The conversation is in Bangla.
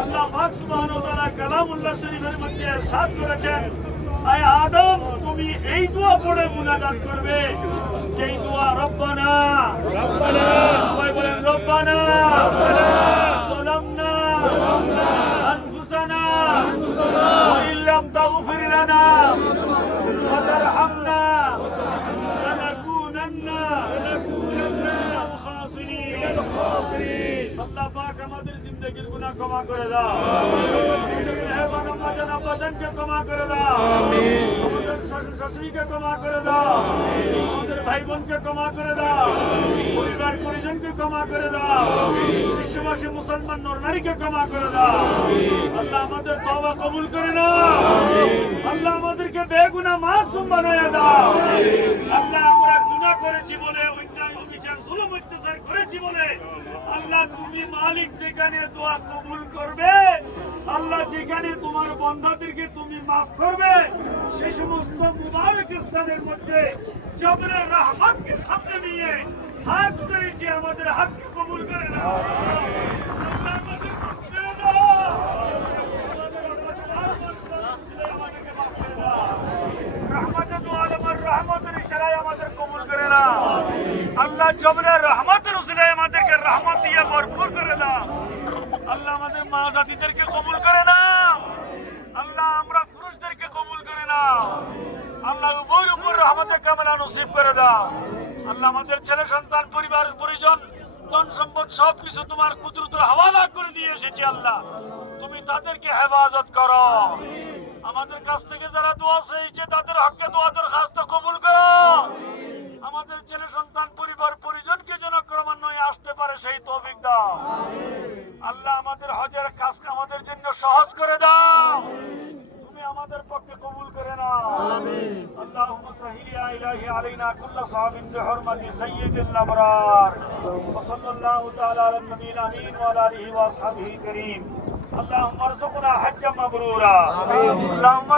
আল্লাহ পাক সুবহানাহু ওয়া তাআলা কালামুল্লাহ শরীফের মধ্যে ইরশাদ করেছেন, আয় আদম তুমি এই দোয়া পড়ে মুনাজাত করবে, যেই দোয়া রব্বানা রব্বানা, সবাই বলেন রব্বানা রব্বানা যালামনা আনফুসানা ওয়া ইল্লাম তাগফির লানা ওয়া তারহামনা লানাকুনান্না মিনাল খাসিরিন। আল্লাহ পাক আমাদের জিন্দেগির গুনাহ ক্ষমা করে দাও, মেহরবান আম্মাজান আব্বাজানকে ক্ষমা করে দাও, আমাদের শ্বশুর শাশুড়িকে ক্ষমা করে দাও, আমাদের ভাই বোনকে ক্ষমা করে দাও, পরিবার পরিজনকে ক্ষমা করে দাও, বিশ্ববাসী মুসলমান নর নারীকে ক্ষমা করে দাও। আল্লাহ আমাদের তওবা কবুল করে নাও, আল্লাহ আমাদেরকে বেগুনাহ মাসুম বানায়া দাও। আল্লাহ আমরা গুনাহ করেছি বলে, অন্যায় অবিচার জুলুম অত্যাচার করেছি বলে, আল্লাহ তুমি মালিক যেখানে দোয়া কবুল করবে, আল্লাহ যেখানে তোমার বান্দাদেরকে তুমি মাফ করবে, সেই সমস্ত মুবারক স্থানের মধ্যে জবরে রহমতকে সামনে নিয়ে হাত করেছি, আমাদের হাতকে কবুল করে নাও। আল্লাহ আমাদের মাফ করে দাও, আমাদেরকে মাফ করে দাও। রহমতের আলমের রহমতের ইশারায় আমাদের কবুল করে নাও। আল্লাহ জবরে রহমতের উসিলায় আমাদেরকে রহমত দিয়ে ভরপুর করে দাও। আল্লাহ আমাদের মা জাতিদেরকে কবুল করে নাও। আল্লাহ আমরা পুরুষদেরকে কবুল করে নাও। আল্লাহ উভয়ের উপর রহমতে কামেলা নসিব করে দাও। আল্লাহ আমাদের ছেলে সন্তান পরিবার পরিজন ধন সম্পদ সবকিছু তোমার কুদরতের হাওয়ালা করে দিয়ে এসেছি। আল্লাহ তুমি তাদেরকে হেফাজত করো। আমাদের কাছ থেকে যারা দোয়া চেয়েছে তাদের হককে দোয়া দরখাস্ত কবুল করো। আমাদের ছেলে সন্তান পরিবার পরিজনকে যেন ক্রমান্বয়ে আসতে পারে সেই তৌফিক দাও। আল্লাহ আমাদের হজের কাজ আমাদের জন্য সহজ করে দাও। তুমি আমাদের পক্ষে কবুল করে নাও। আল্লাহুম্মা সাহহিল ইয়া ইলাহি আলাইনা কুল্লা সাহাবিন বিহুরমাতি সাইয়্যিদিল আবরার ওয়া সাল্লাল্লাহু তাআলা আলা নবিয়িল আমিন ওয়া আলা আলিহি ওয়া আসহাবিহি কারীম। আল্লাহুম্মা আরযুকনা হজ্জাম মাবরুরা। আমিন। আল্লাহুম্মা